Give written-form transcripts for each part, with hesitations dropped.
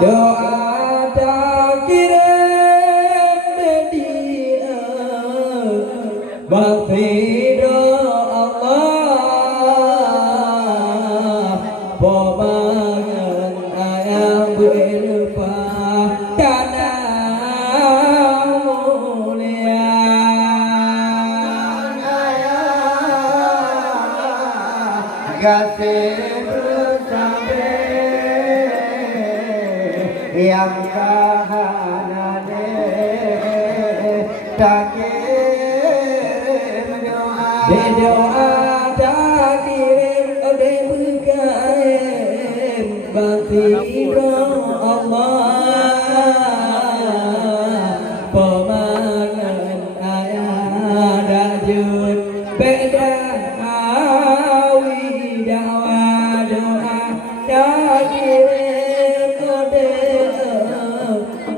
doa tak kirim dia berfirman Allah pemangan ayam berlimpah tanah mulia kasih bersampai yang kahanane takir doa tak kirim oleh berkaim berfirman Allah pemangan ayah rajut beda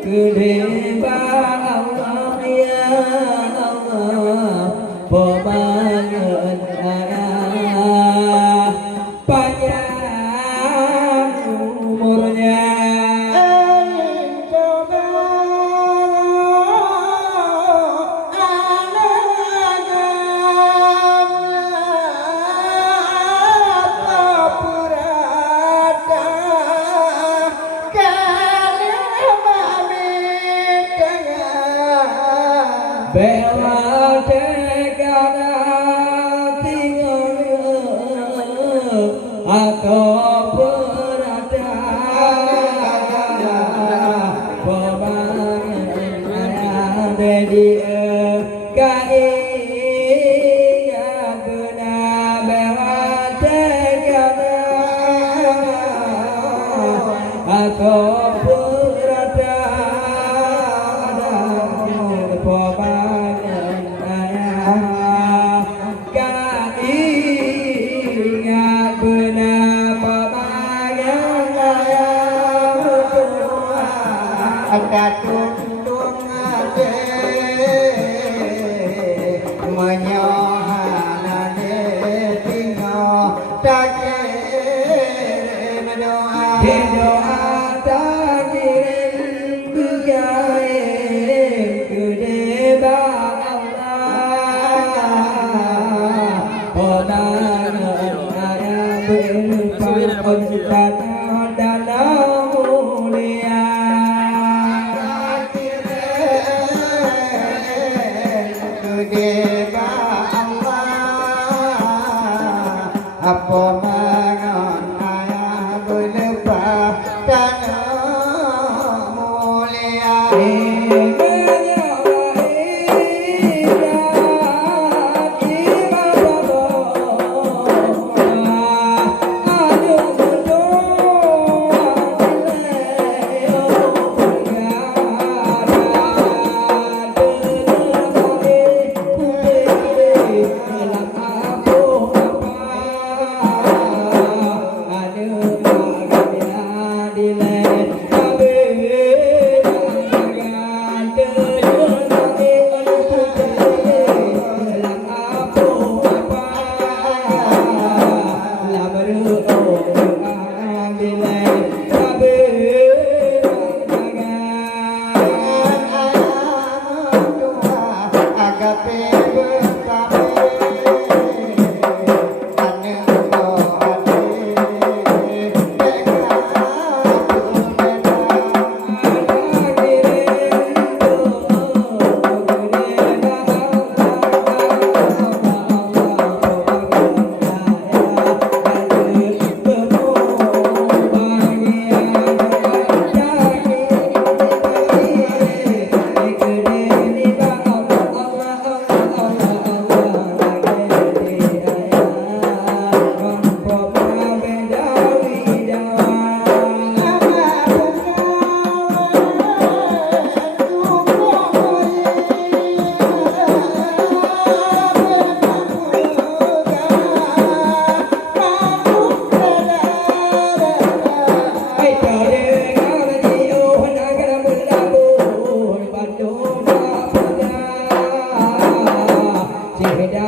Kedeba Allah ya Allah pemangan ayah panjang umurnya Bela tegana tinggal aku berada pemangan dia kaya guna bela tegana aku berada Katung ade menyohanane tinggal takir doa takir bergaib kedeba Allah pemangan ayah berlimpah tanah mulia Kedeba Allah apa mangan ayah berlimpah tanah mulia Sida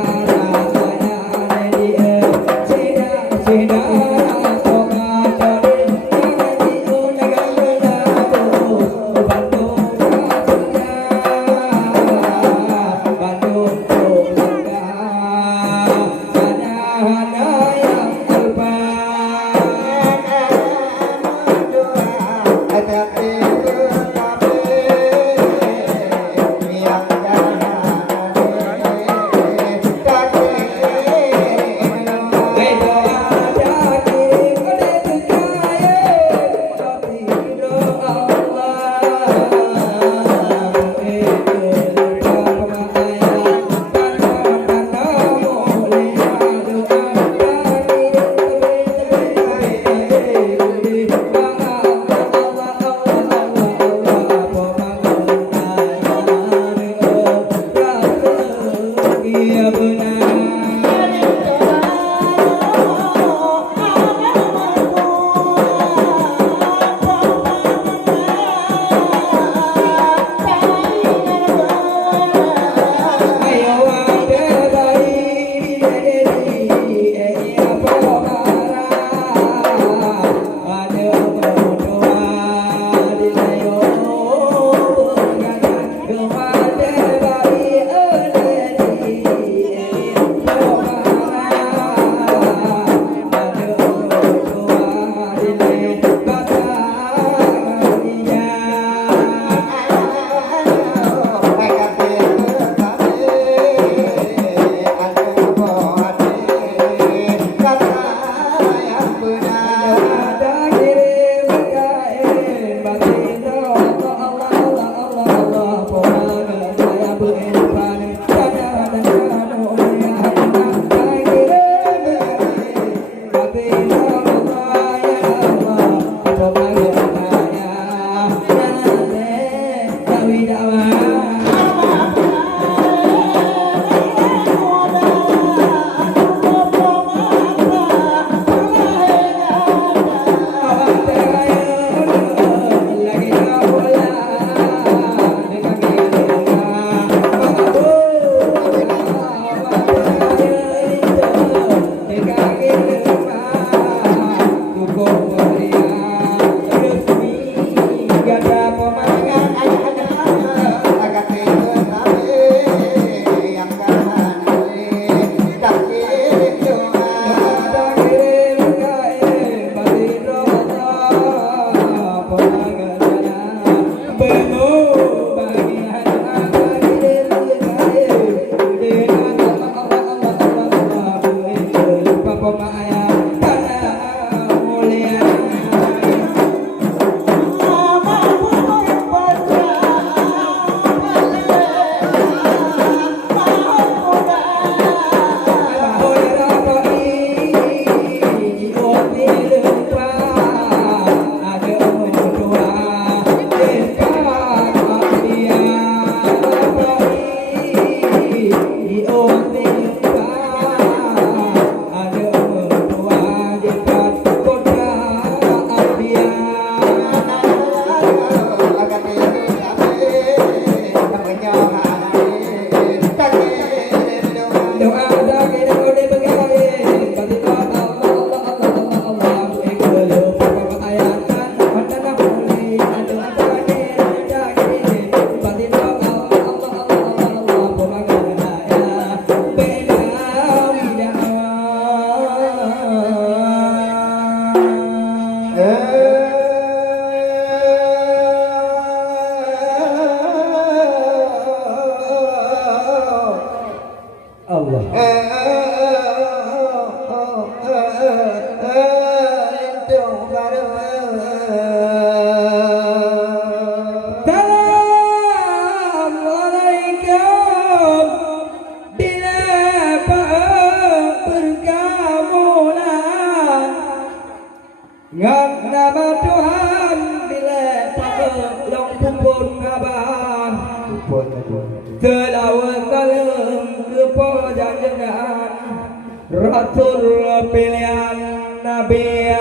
Rasul pilihan Nabi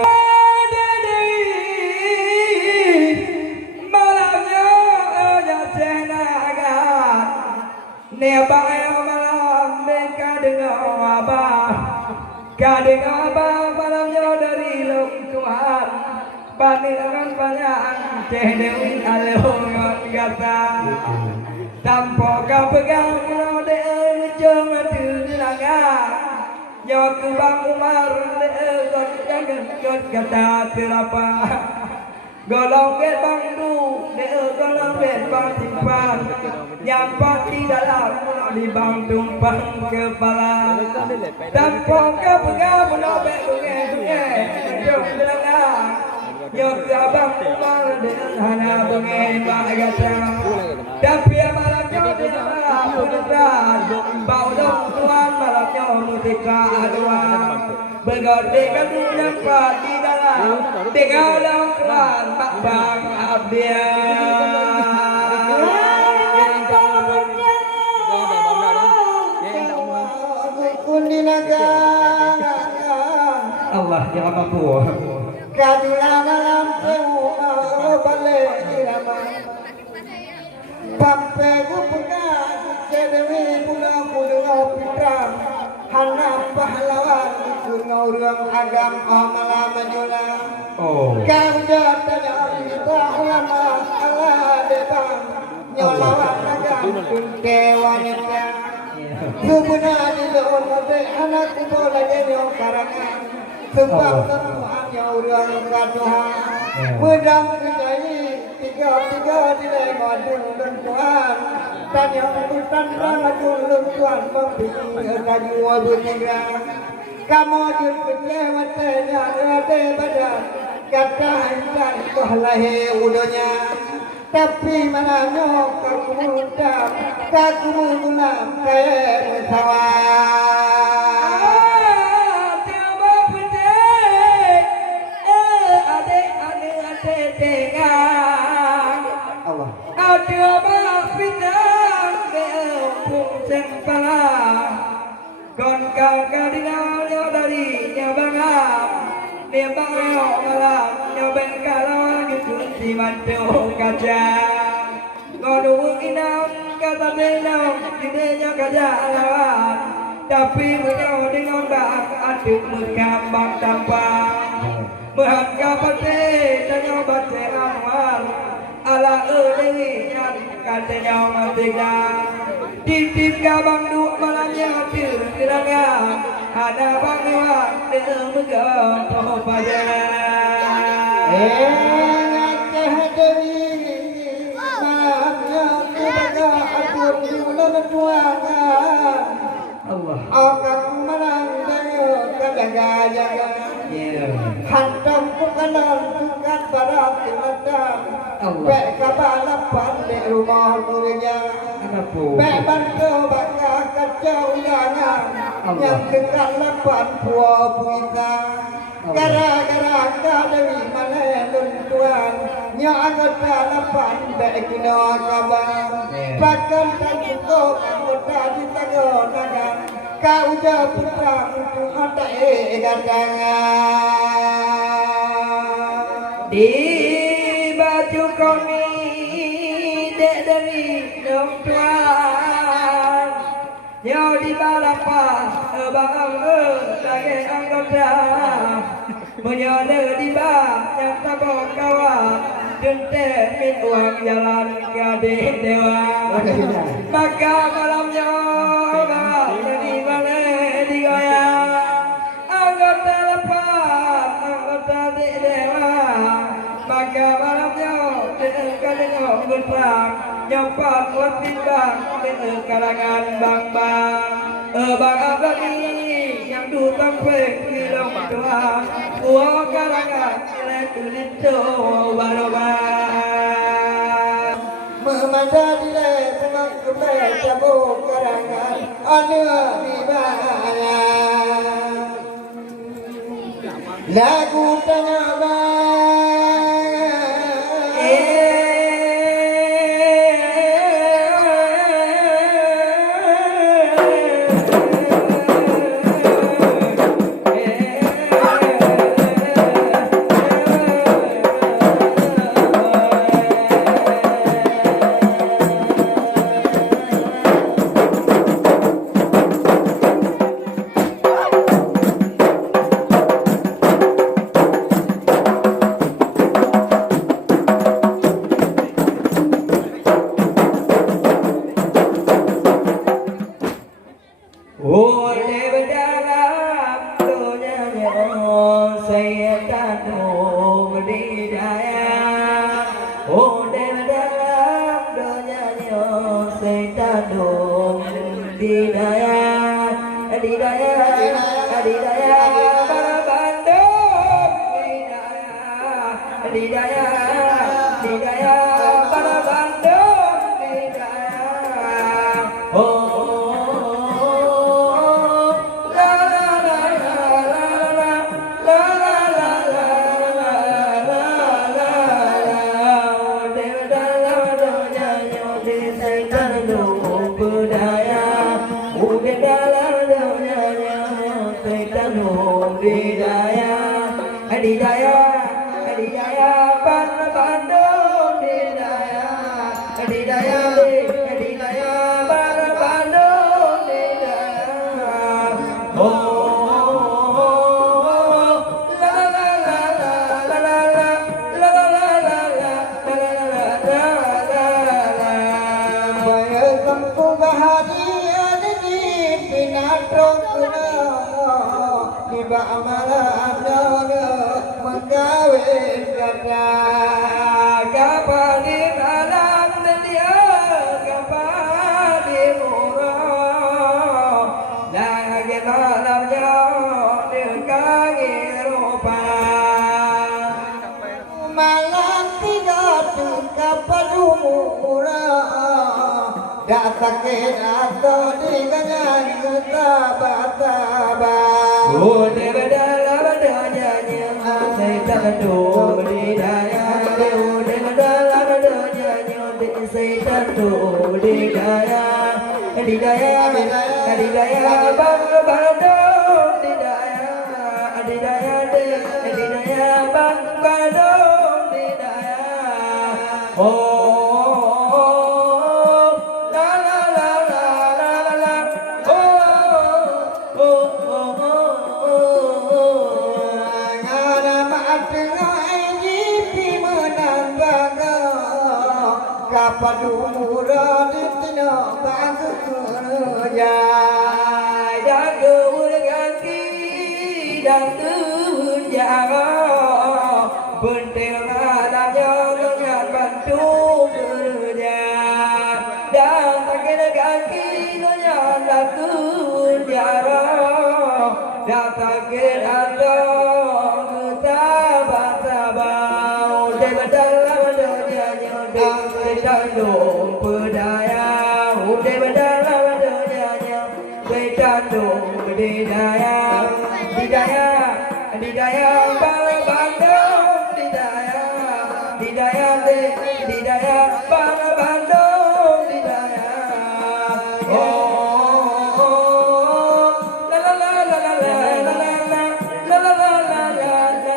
malamnya jatuh nagan nebak yang malam mereka dengar abah malamnya dari lungkuan bandingkan banyak ceh dewi alungan kata tanpa kau pegang rode ujung mati dilangan nyawa ku bang Umar legot jangan got kata terapa golong bet bang du golong bet bang timpan yang pasti dalam di bang tumpang kepala tanpa kau pegang menobek bunga jom bilangan nyawa ku abang Umar hana bunga bang kata tapi malamnya dia malam peneran bau dong tuan malamnya mutika aduan bergodekan dunia di dalam tinggal dong tuan mak bang abdian Allah jangan mampu kadulah malam balik irama sampai ku pegang sedewi pulau pitang hanap pahlawan sungai urang agam malam menjulang kau jatanya kita ulama Allah debang nyolawan agam kunte wanita sebenarnya di daun mati anak itu lagi yang karangan sebab temuannya urang kaduhan pedang kejai tiga di lewat dan Tuhan dan yang bukan rajul Tuhan memiliki rajul berniaga kamu jun kecewanya ada badan kata dan kelahi udonya tapi mana nyok kaku mudam kaku mulam kayak musawar tiba putih adik dengar Allah ada bintang beupung sempala kon kau kadinal yo dari nyabangap dia bangau malam nyoben kalau gitu si mantu kaca ngono inam kata benau idenya kaca lawan tapi menyo dengan bang aduk mengambang tampang Maka pate tanyo bate anwar ala dewi yang katanya matiga titip kabang du malamnya tir tiranga ada bangwa de megang poho pajaran ngaceh dewi malamnya tibaga atur di bulan tuangan Allah akan menang dayo kadaga-jaga hantam bukanan bukan para tiladang Bek kabalapan di rumah kurinya Bek bantu baka kaca undangan yang kekalapan puah puita gara-gara kadewi malelun tuan yang anggota lapan bek kino kabar bahkan tak cukup anggota di tagonagan kau jauh putra untuk ada gadangan di baju kami dek dari dong tuan yo di balapa bang lagi anggota menyode di bang yang tabok kawan dente min uang jalan ke dewa maka malamnya jadi mana digoyang anggota lepas anggota dewa maka malamnya kadangnya berperang nyampat buat timbang kalangan bang-bang bang abadi yang dutang pek hilang doa gua kalangan tulis baroban memadai le pulang ke cabut karangan anu di bahaya lagu tanya oh dewa dalam dunia saya tak tahu didaya oh dewa dalam dunia saya tak tahu didaya didaya didaya para bandung didaya didaya didaya para bandung didaya oh Adidaya, adidaya, Bandung, adidaya, adidaya, adidaya, Bandung, adidaya. Oh, la la la la la la la la la la la la. Bayangku bahagia di pinatong di ba'amalannya mengkawin kata kapal di malam dia kapal di murah lagi malamnya dekagi rupa malam tidak di kapal murah datakin atau di ganyan tabah-tabah oh dewa dalam dunia saya tak tahu didaya oh dewa dalam dunia saya tak tahu didaya didaya didaya bang Bandung didaya didaya didaya bang Bandung didaya oh kapadu murad tino bagu ya đang cứ gan ki đang cứ già vườn tiền đang nhớ nó nhạt bàn chú già đang ta cái gan ki nó nhạt đang cứ già đang ta cái đang đó người ta bao đây mà đang làm được nhà nhau đang cái đang đổ bờ đài đây mà đang làm được nhà nhau đây đang đổ đi daya bala bandung di daya bala bandung di daya oh la la la la la la la la la la la la la la la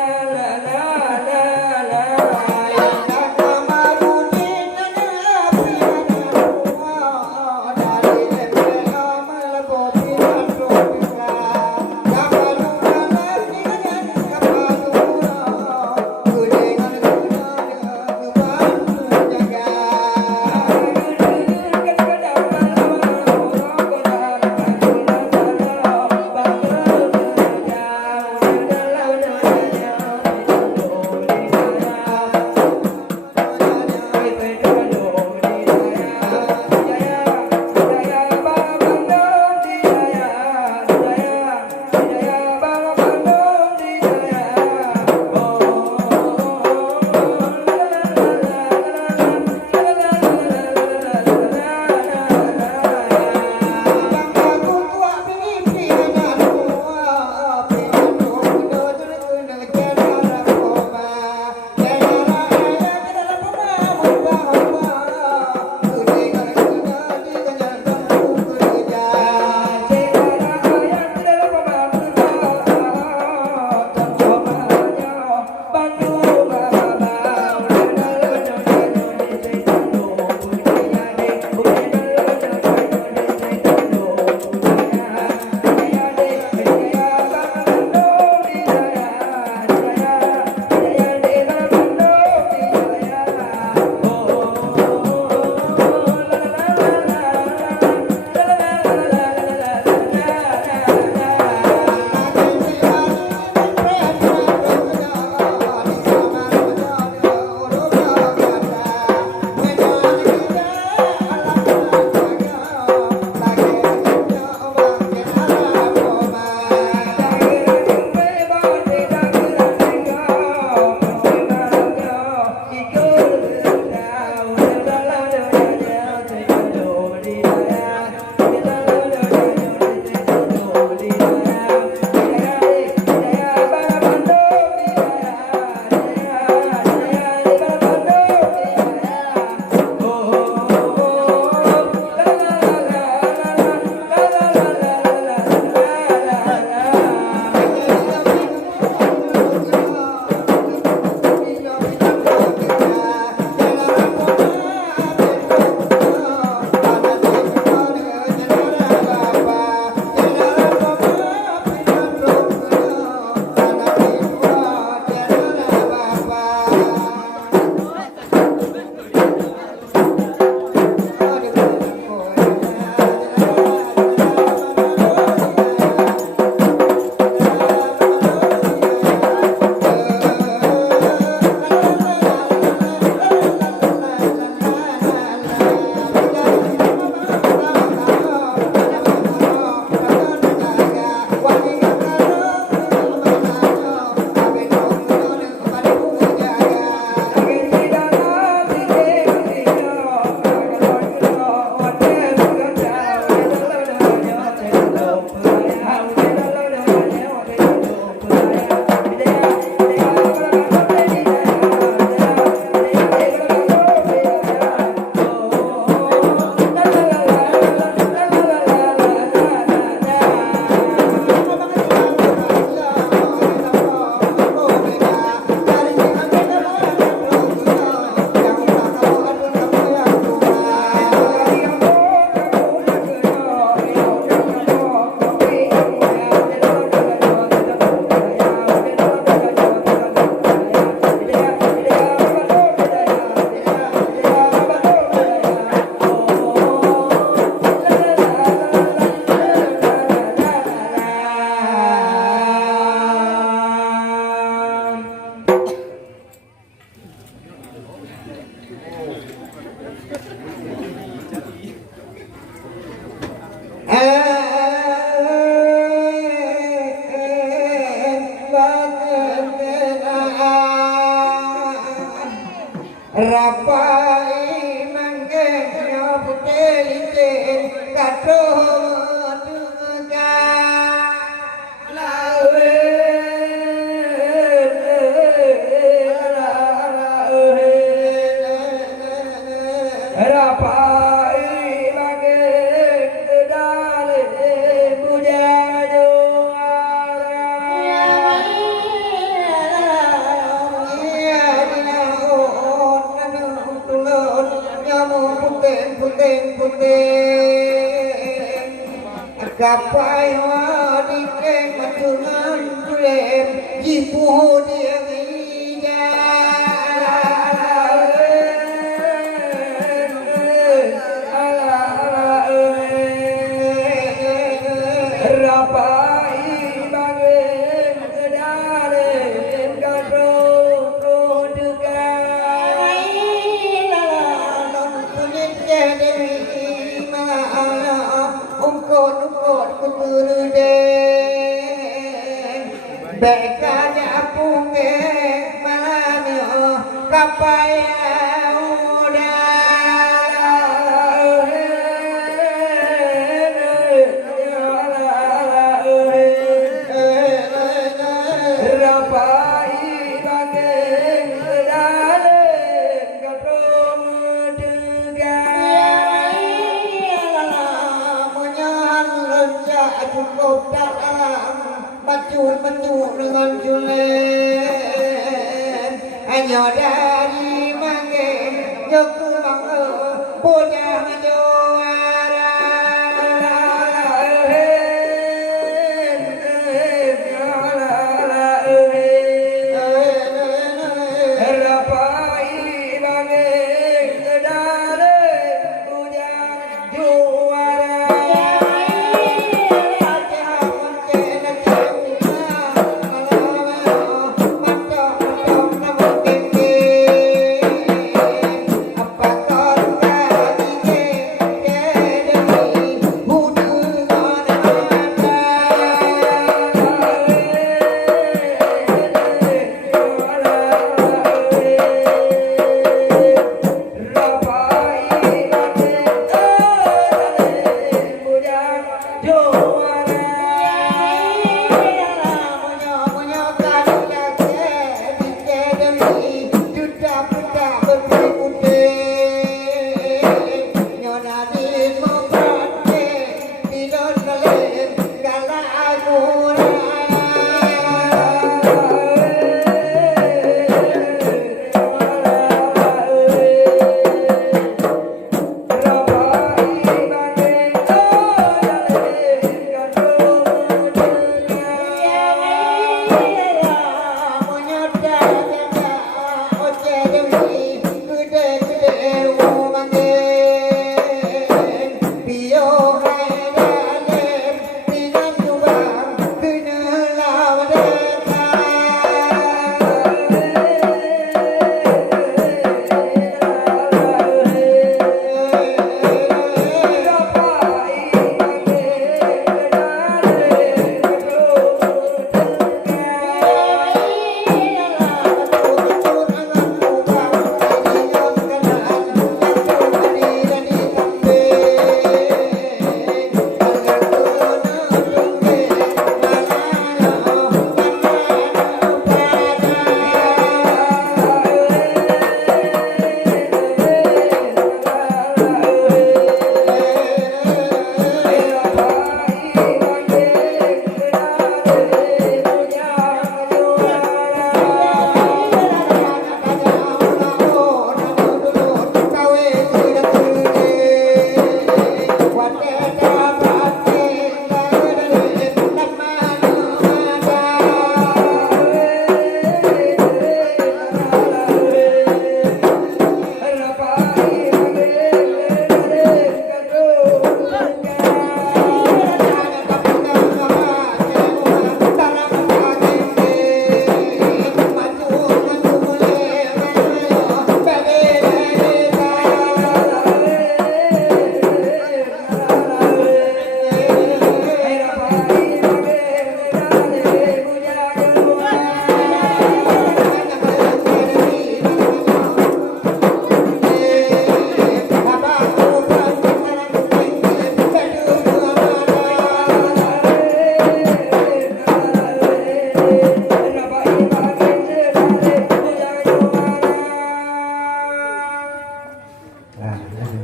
Rapai mangkenya putih kado duga Kapai hoa đi keng mặt thương an tu lem di puho dia ngija Rapai bangen sedare kado duga Bekanya punge manyo kapaya Rapai bangen sedare kado duga cukup dalam baju dengan julen hanya dari mangge nyoku bangga punya nyo